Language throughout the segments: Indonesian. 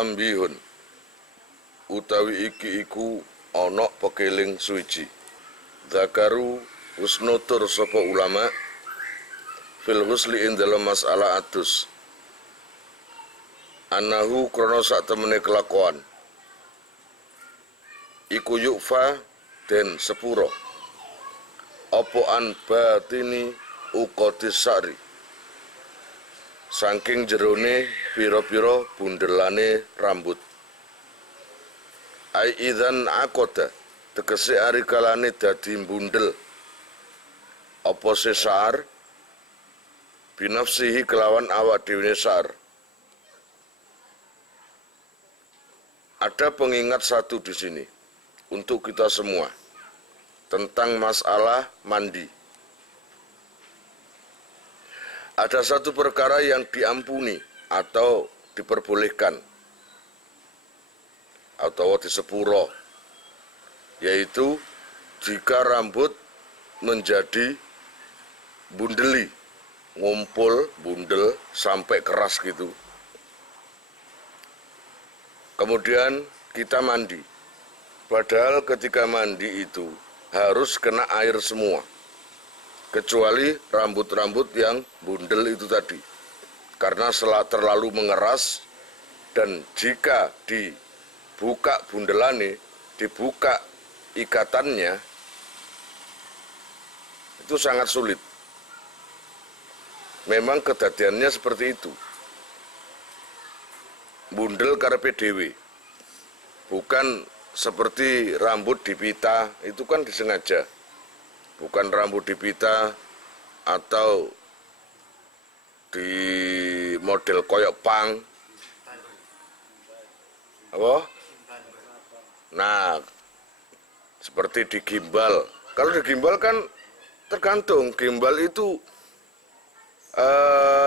tambihun utawi iki iku ana pekeling suci. Zakaru husnutur sapa ulama fil husli ing dalam masalah atus anahu krono sak temene kelakuan iku yukfa den sepuro apa an batini uqatisari saking jerone pira-pira bundelane rambut ai idzan aqota tegese ari kalane dadi bundel apa sesar binafsihi kelawan awak dhewe sar. Ada pengingat satu di sini untuk kita semua tentang masalah mandi. Ada satu perkara yang diampuni atau diperbolehkan atau disepuro, yaitu jika rambut menjadi bundeli, ngumpul, bundel, sampai keras gitu. Kemudian kita mandi. Padahal ketika mandi itu harus kena air semua. Kecuali rambut-rambut yang bundel itu tadi. Karena terlalu mengeras dan jika dibuka bundelane, dibuka ikatannya, itu sangat sulit. Memang kedadiannya seperti itu. Bundel karepe dhewe. Bukan seperti rambut dipita, itu kan disengaja. Bukan rambut dipita atau di model koyok pang. Apa? Nah, seperti digimbal. Kalau digimbal kan tergantung, gimbal itu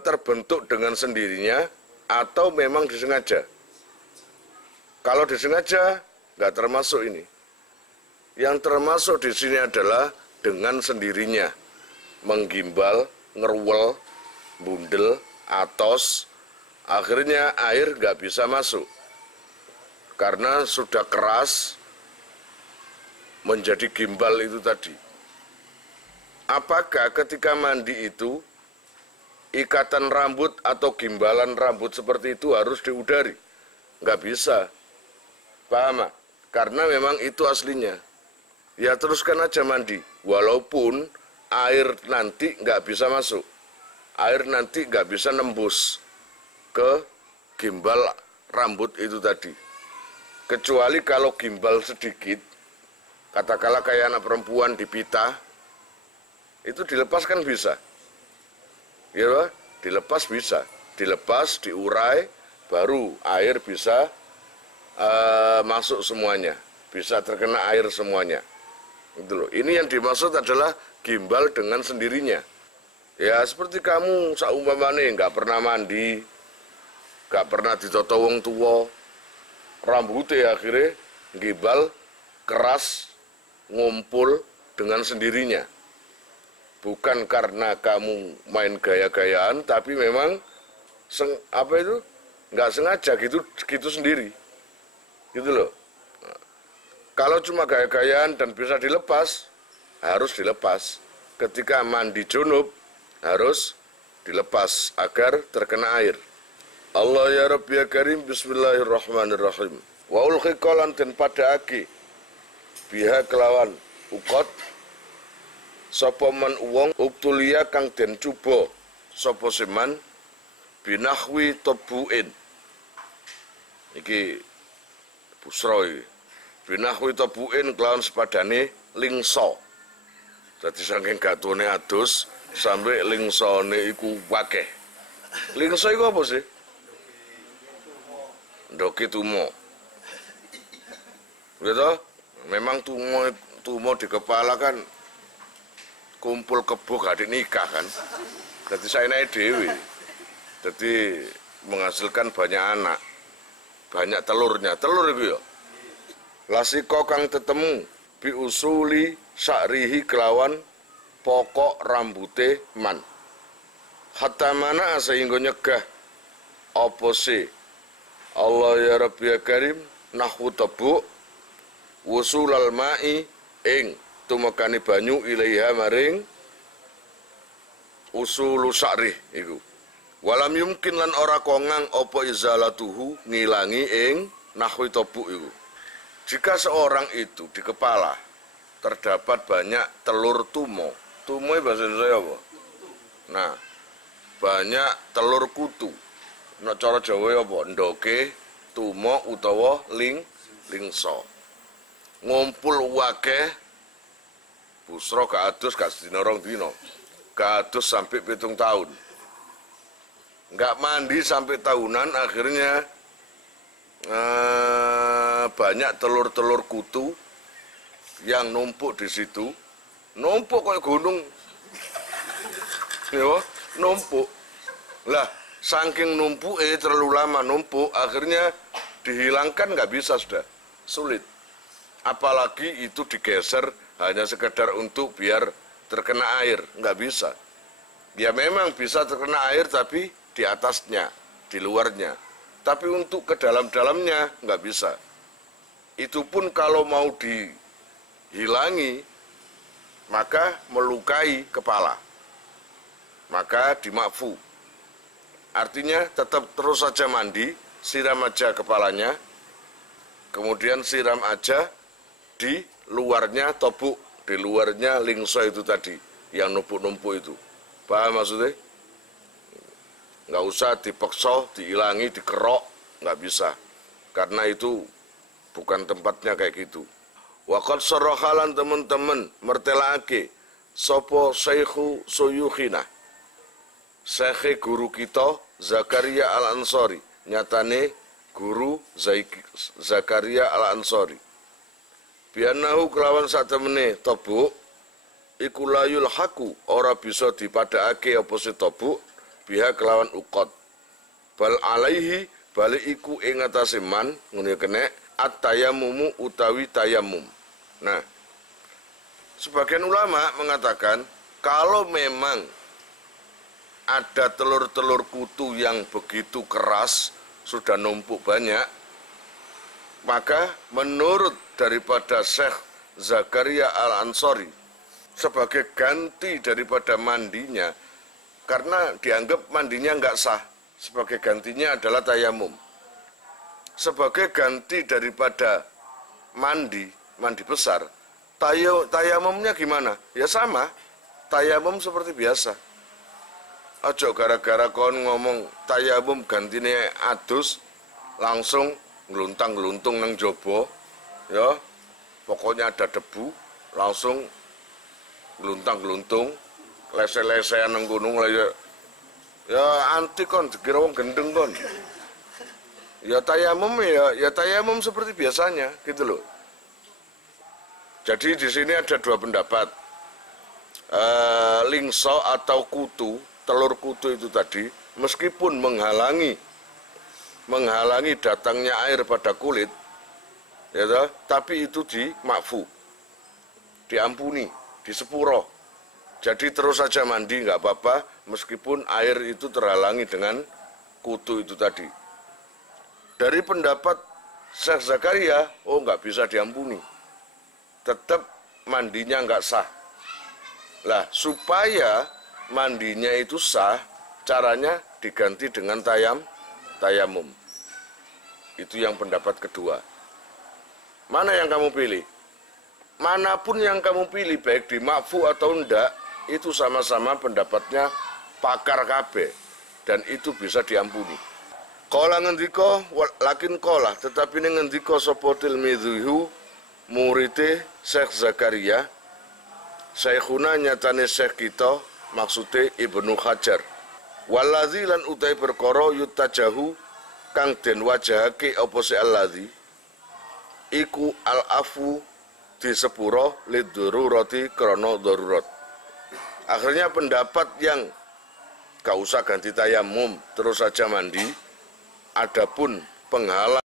terbentuk dengan sendirinya atau memang disengaja. Kalau disengaja nggak termasuk ini. Yang termasuk di sini adalah dengan sendirinya menggimbal, ngerwel, bundel, atos, akhirnya air nggak bisa masuk karena sudah keras menjadi gimbal itu tadi. Apakah ketika mandi itu ikatan rambut atau gimbalan rambut seperti itu harus diudari? Nggak bisa. Paham? Karena memang itu aslinya. Ya teruskan aja mandi. Walaupun air nanti nggak bisa masuk. Air nanti nggak bisa nembus ke gimbal rambut itu tadi. Kecuali kalau gimbal sedikit, katakanlah kayak anak perempuan dipita, itu dilepas kan bisa. Ya, dilepas bisa, dilepas, diurai, baru air bisa masuk semuanya, bisa terkena air semuanya. Gitu loh. Ini yang dimaksud adalah gimbal dengan sendirinya. Ya seperti kamu saumpamane nggak pernah mandi, nggak pernah ditoto wong tua, rambutnya akhirnya gimbal, keras, ngumpul dengan sendirinya. Bukan karena kamu main gaya-gayaan, tapi memang nggak sengaja gitu sendiri, gitu loh. Nah, kalau cuma gaya-gayaan dan bisa dilepas, harus dilepas. Ketika mandi junub harus dilepas agar terkena air. Allah ya Rabbi ya Karim, Bismillahirrahmanirrahim. Wa ulqi qalan den padhaake biha kelawan ukot sapa man wong uktulia kang den cuba sapa seman binahwi tabuin iki busra iki binahwi tabuin kelawan sepadane lingso. Dadi saking gatone adus sampai lingsone iku akeh. Lingso iku apa sih? Ndoki tumo. Gitu? Memang tumo di kepala kan kumpul kebo gak nikah kan. Jadi saya naik dewi. Jadi menghasilkan banyak anak. Banyak telurnya. Telur itu ya. Lasiko kang tetemu bi usuli sakrihi kelawan pokok rambute man. Hatta mana sehingga nyegah apa sih Allah ya Rabbi ya Karim nahwu tebuk wusulal ma'i ing tumekani banyu ilaiha maring usulu sa'rih iku. Walam yumkin lan ora kongang apa izalatuhu ngilangi ing nahwi tebuk iku. Jika seorang itu di kepala terdapat banyak telur tumo. Tumo bahasa Indonesia apa? Nah, banyak telur kutu. Nek cara Jawa apa? Ndoke, tumo utawa lingso. Ngumpul wakeh busra kaadus gak sedina rong dina. Kaadus sampai 7 tahun. Enggak mandi sampai tahunan, akhirnya banyak telur-telur kutu yang numpuk di situ. Numpuk kayak gunung. Ya, numpuk. Lah, saking numpuk terlalu lama numpuk, akhirnya dihilangkan nggak bisa sudah, sulit. Apalagi itu digeser hanya sekedar untuk biar terkena air, nggak bisa. Ya memang bisa terkena air tapi di atasnya, di luarnya. Tapi untuk ke dalam-dalamnya nggak bisa. Itu pun kalau mau dihilangi, maka melukai kepala. Maka dimakfu. Artinya tetap terus saja mandi, siram aja kepalanya, kemudian siram aja di luarnya tobuk, di luarnya lingso itu tadi, yang numpuk-numpuk itu. Paham maksudnya? Nggak usah dipeksa, dihilangi, dikerok, nggak bisa. Karena itu bukan tempatnya kayak gitu. Waqad sarahalan teman-teman mertelaake sopo Syekhu Suyukhina. Syekh guru kita Zakaria Al-Ansari, nyatane guru Zakaria Al-Ansari. Bianahu kelawan satemene tobuk iku layul haku ora bisa dipadhaake apa si tobuk biha kelawan ukot. Bal alaihi balik iku ing atase man ngene kene at-tayammumu utawi tayamum. Nah, sebagian ulama mengatakan kalau memang ada telur-telur kutu yang begitu keras, sudah numpuk banyak, maka menurut daripada Syekh Zakaria Al-Ansari, sebagai ganti daripada mandinya, karena dianggap mandinya nggak sah, sebagai gantinya adalah tayamum. Sebagai ganti daripada mandi besar, tayamumnya gimana? Ya sama, tayamum seperti biasa. Ojo gara-gara kon ngomong tayamum gantine adus langsung ngluntang-gluntung nang jobo, ya pokoknya ada debu langsung ngluntang-gluntung lese-lesean nang gunung ya anti kon dikira wong gendeng kon. Ya tayamum seperti biasanya gitu loh. Jadi di sini ada dua pendapat. Lingso atau kutu, telur kutu itu tadi, meskipun menghalangi datangnya air pada kulit, ya toh, tapi itu dimakfu, diampuni, disepuro. Jadi terus saja mandi nggak apa-apa, meskipun air itu terhalangi dengan kutu itu tadi. Dari pendapat Syekh Zakaria, oh nggak bisa diampuni, tetap mandinya nggak sah. Lah, supaya mandinya itu sah, caranya diganti dengan tayamum. Itu yang pendapat kedua. Mana yang kamu pilih? Manapun yang kamu pilih, baik dimakfu atau enggak, itu sama-sama pendapatnya pakar kabeh, dan itu bisa diampuni. Qala ngendika lakin qala, tetapi ngendika sapa tilmidhu murite Syekh Zakaria, Syekhuna nyatane Syekh kita, maksudnya Ibnu Hajar. Waladzi lan utai perkara yutajahu kang den wajahake apa si alladzi iku al-afu disepuro lidururati krana darurat. Akhirnya pendapat yang gak usah ganti tayamum, terus saja mandi, adapun penghalang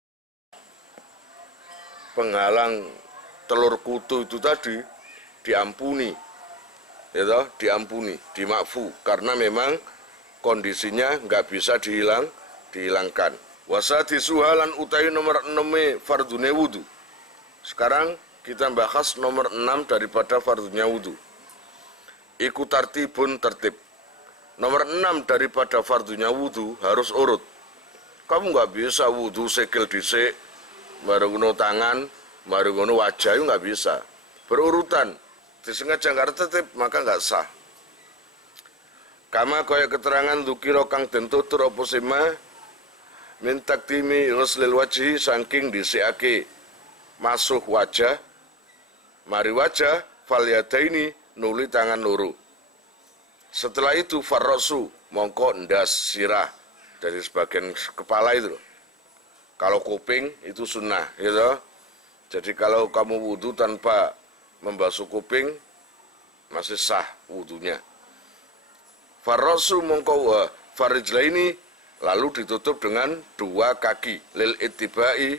telur kutu itu tadi diampuni, ya toh, diampuni, dimakfu, karena memang kondisinya nggak bisa dihilangkan. Wasati suhalan utai nomor 6 fardune wudu. Sekarang kita bahas nomor 6 daripada fardunya wudu. Iku tartibun tertib. Nomor 6 daripada fardunya wudu harus urut. Kamu nggak bisa wudu sekil dhisik, baru ngono tangan, baru ngono wajah, itu nggak bisa. Berurutan. Disengaja nggak tertib maka nggak sah. Kama kaya keterangan dukiro kang den tutur apa sema min taktimi ghuslil wajhi saking dhisikake masuh wajah mari wajah fal yadaini nuli tangan loro. Setelah itu farrasu mongko ndas sirah dari sebagian kepala itu. Kalau kuping itu sunnah gitu. Jadi kalau kamu wudu tanpa membasuh kuping masih sah wudunya. Farrasu mongko farijlaini lalu ditutup dengan 2 kaki lil ittibai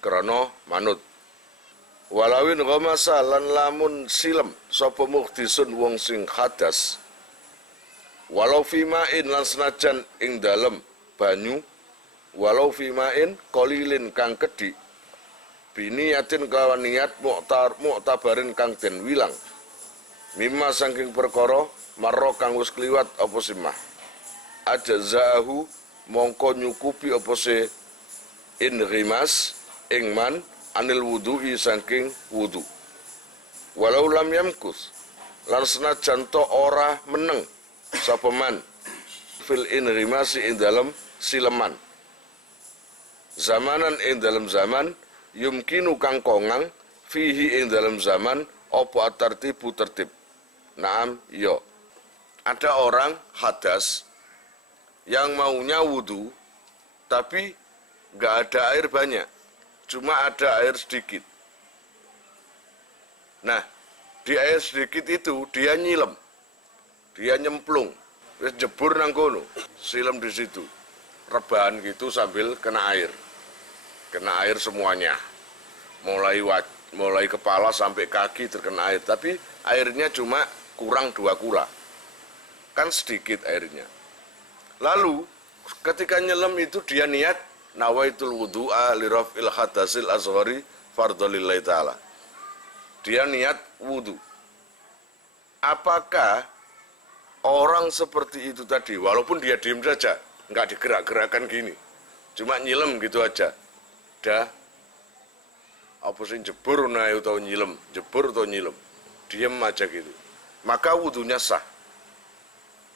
krana manut. Walawin ghamasa lan lamun silem sapa muhdisun wong sing hadas. Walau fimain lan senajan ing dalem banyu, walau fimain qalilin kang kedhi. Biniyatin kelawan niat mu'tabarin kang den wilang. Mimma saking perkara marro kang wis kliwat apa simah. Ajazaahu mongko nyukupi apa se in rimas ingman anil wudu'i saking wudu. Walau lam yamkus lan senajan to ora meneng sapa man fil in rimasi ing dalem sileman. Zamanan ing dalem zaman yumkinu kang kongang fihi ing dalem zaman apa tartibu tertib. Naam yo. Ada orang hadas yang maunya wudu, tapi nggak ada air banyak, cuma ada air sedikit. Nah, di air sedikit itu dia nyilem, dia nyemplung, wis jebur nang kono, silem di situ, rebahan gitu sambil kena air semuanya, mulai kepala sampai kaki terkena air, tapi airnya cuma kurang 2 kula, kan sedikit airnya. Lalu ketika nyelam itu dia niat nawaitul wudu'a li raf'il hadasil asghari fardholillahi ta'ala. Dia niat wudu. Apakah orang seperti itu tadi, walaupun dia diam saja, nggak digerak-gerakkan gini, cuma nyilem gitu aja, dah apa sih jebur naik atau nyilem, jebur atau nyilem, diam aja gitu, maka wudunya sah.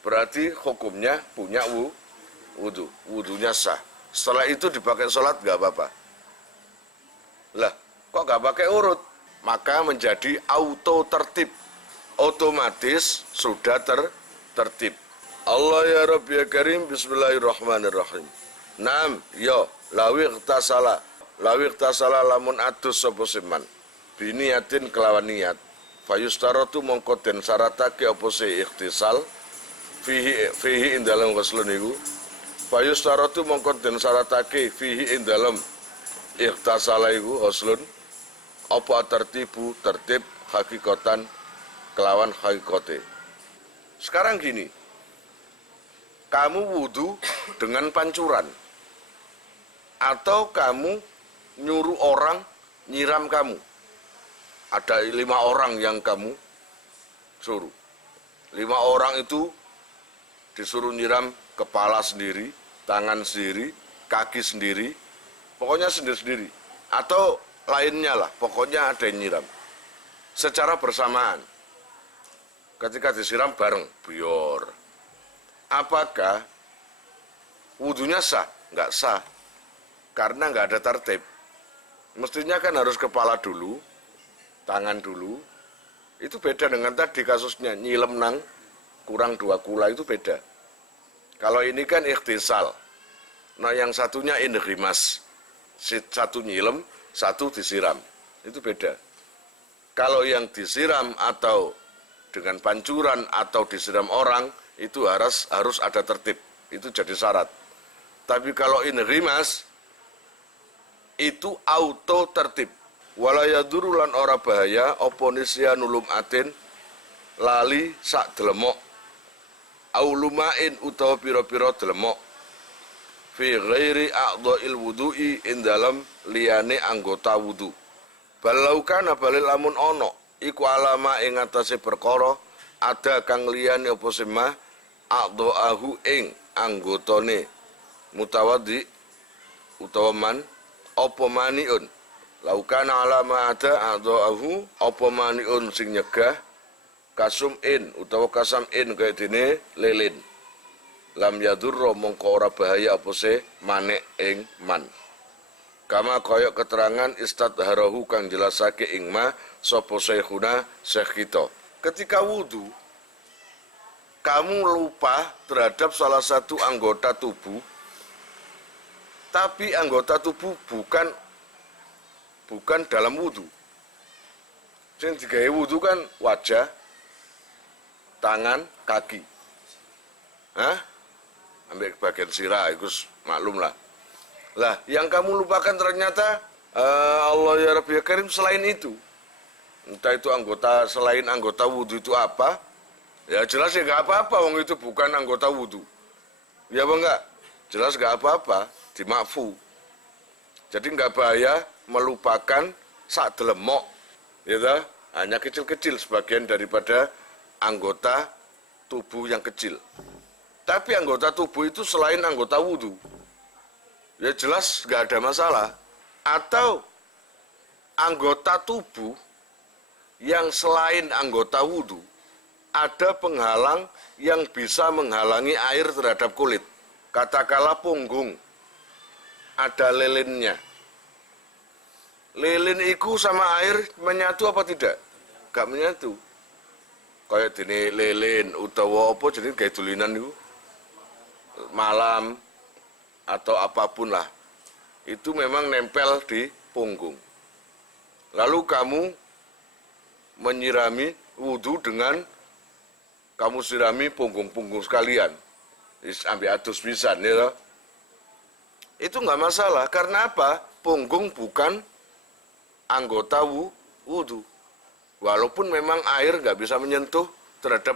Berarti hukumnya punya wudu, wudunya sah. Setelah itu dipakai sholat nggak apa-apa. Lah, kok nggak pakai urut? Maka menjadi auto tertib, otomatis sudah tertib. Allah ya Rabbi ya Karim, bismillahirrahmanirrahim. Naam, yo, lawi ikhtasala lamun adus sapa siman. Biniyatin kelawan niat. Fayustaratu mongko den syaratake apa se ikhtisal. Fihi ing dalam ghuslun iku fayustaratu mongko den syaratake fihi ing dalam ikhtasala iku ghuslun apa tertib hakikatan kelawan hakikate. Sekarang gini, kamu wudu dengan pancuran atau kamu nyuruh orang nyiram kamu. Ada 5 orang yang kamu suruh. 5 orang itu disuruh nyiram kepala sendiri, tangan sendiri, kaki sendiri, pokoknya sendiri-sendiri. Atau lainnya lah, pokoknya ada yang nyiram. Secara bersamaan. Ketika disiram bareng, bior. Apakah wudunya sah? Nggak sah. Karena nggak ada tertib. Mestinya kan harus kepala dulu, tangan dulu. Itu beda dengan tadi kasusnya, nyilem nang kurang 2 kula itu beda. Kalau ini kan ikhtisal. Nah yang satunya indrimas. Satu nyilem, satu disiram. Itu beda. Kalau yang disiram atau dengan pancuran atau disiram orang, itu harus ada tertib. Itu jadi syarat. Tapi kalau indrimas, itu auto tertib. Walayadurulan ora bahaya, oponisya nulum atin, lali sak delemok. Aulumain utawa piro-piro delemok. fi ghairi a'dha'il wudu'i ing dalam liyane anggota wudu. Balau kana balil lamun ono iku alama ing atase perkara ada kang liyane apa sema a'dha'ahu ing anggotane mutawaddi utawa man apa maniun. Laukana alama ada a'dha'ahu apa maniun sing nyegah kasum-in utawa kasam-in kaya dene lilin. Lam yadurra mongko ora bahaya apa se manek ing man. Kama kaya keterangan istadharahu kang jelasake ing ma sapa syekhuna syekh kita. Ketika wudu kamu lupa terhadap salah satu anggota tubuh, tapi anggota tubuh bukan dalam wudu. Sing digawe wudu kan wajah, tangan, kaki. Hah? Ambil bagian sirah, itu maklum lah. Lah, yang kamu lupakan ternyata Allah ya Rabbi ya Karim selain itu. Entah itu anggota, selain anggota wudu itu apa? Ya jelas ya gak apa-apa, wong itu bukan anggota wudu. Ya apa enggak? Jelas gak apa-apa, dimakfu. Jadi nggak bahaya melupakan sak delemok, ya toh? Hanya kecil-kecil sebagian daripada anggota tubuh yang kecil. Tapi anggota tubuh itu selain anggota wudu, ya jelas nggak ada masalah. Atau anggota tubuh yang selain anggota wudu, ada penghalang yang bisa menghalangi air terhadap kulit. Katakanlah punggung, ada lilinnya. Lilin itu sama air menyatu apa tidak? Gak menyatu. Kayak dini lilin utawa apa jadi kayak tulinan itu malam atau apapun lah. Itu memang nempel di punggung. Lalu kamu menyirami wudu dengan kamu sirami punggung-punggung sekalian. Ambil atus pisan ya. Itu nggak masalah. Karena apa? Punggung bukan anggota wudu. Walaupun memang air nggak bisa menyentuh terhadap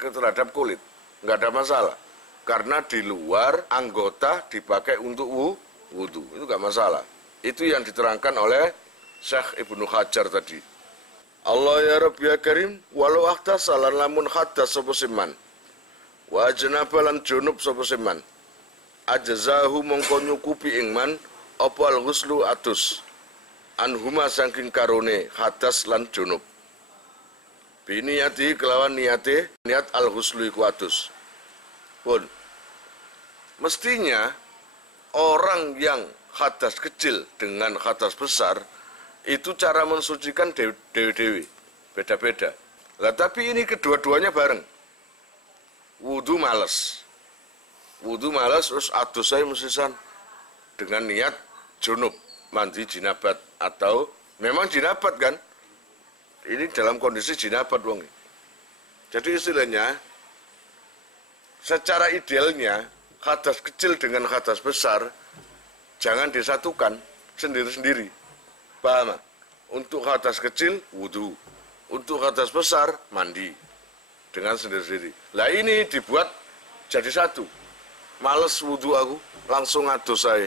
terhadap kulit, nggak ada masalah. Karena di luar anggota dipakai untuk wudu, itu nggak masalah. Itu yang diterangkan oleh Syekh Ibnu Hajar tadi. Allah ya Rabbi ya Karim, walau akhtas salan lamun hadas sapa siman, wa ajnabalan junub sapa siman, ajzahu mongko nyukupi ingman apa al-ghuslu atus anhuma saking karone hadas lan junub. Biniyati kelawan niate niat al-ghuslu iku atus. Pun mestinya orang yang hadas kecil dengan hadas besar itu cara mensucikan dewi-dewi beda-beda. Lah tapi ini kedua-duanya bareng. Wudu males terus adus saya mesisan dengan niat junub, mandi jinabat atau memang jinabat kan? Ini dalam kondisi jinabat wong. Jadi istilahnya secara idealnya hadas kecil dengan hadas besar jangan disatukan sendiri-sendiri. Paham? Untuk hadas kecil wudu, untuk hadas besar mandi dengan sendiri-sendiri. Lah ini dibuat jadi satu. Males wudu aku, langsung adus saya.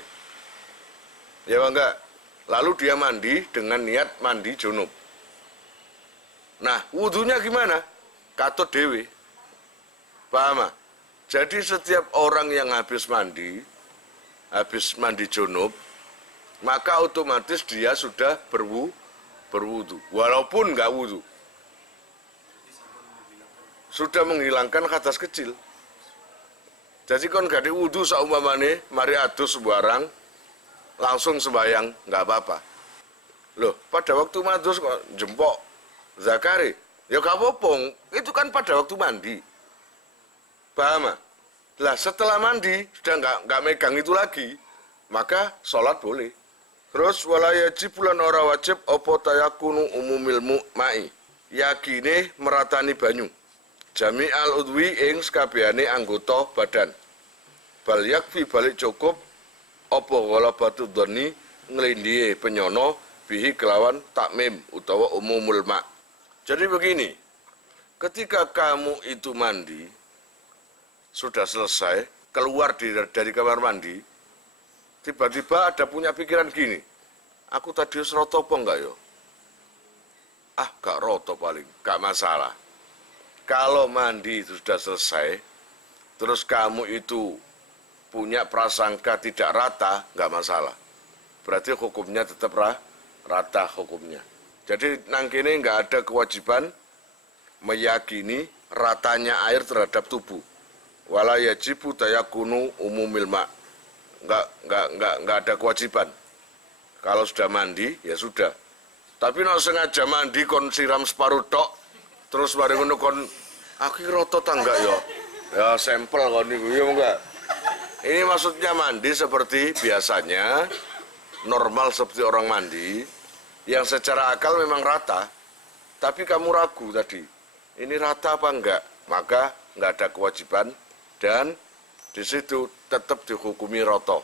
Ya enggak? Lalu dia mandi dengan niat mandi junub. Nah, wudunya gimana? Katut dewe. Paham? Jadi setiap orang yang habis mandi junub, maka otomatis dia sudah berwudu. Walaupun enggak wudu. Sudah menghilangkan hadas kecil. Jadi kon gak wudu saumpamane mari adus sembarang langsung sembayang nggak apa-apa. Loh, pada waktu madus kok jempok zakari, ya gak apa-apa, itu kan pada waktu mandi. Paham? Lah setelah mandi sudah nggak megang itu lagi, maka sholat boleh. Terus wala yajib bulan ora wajib opo tayakunu umumil ma'i, yakine meratani banyu. Jami al udwi ing sekabehane anggota badan. Bal yakfi balik cukup opo ghalabatu dhani nglindhihe penyono bihi kelawan takmim utawa umumul ma'. Jadi begini, ketika kamu itu mandi sudah selesai, keluar dari kamar mandi, tiba-tiba ada punya pikiran gini, aku tadi roto apa enggak yo? Ah, gak roto paling, gak masalah. Kalau mandi itu sudah selesai, terus kamu itu punya prasangka tidak rata, nggak masalah. Berarti hukumnya tetap rata hukumnya. Jadi nangkini nggak ada kewajiban meyakini ratanya air terhadap tubuh. Wala yajibu tayakunu umumil ma. Nggak ada kewajiban. Kalau sudah mandi ya sudah. Tapi nak sengaja mandi kon siram separuh tok, terus bareng ngono kon aku roto tangga ya. Ya sampel kon niku ya enggak. Ini maksudnya mandi seperti biasanya, normal seperti orang mandi, yang secara akal memang rata, tapi kamu ragu tadi, ini rata apa enggak? Maka enggak ada kewajiban dan di situ tetap dihukumi roto.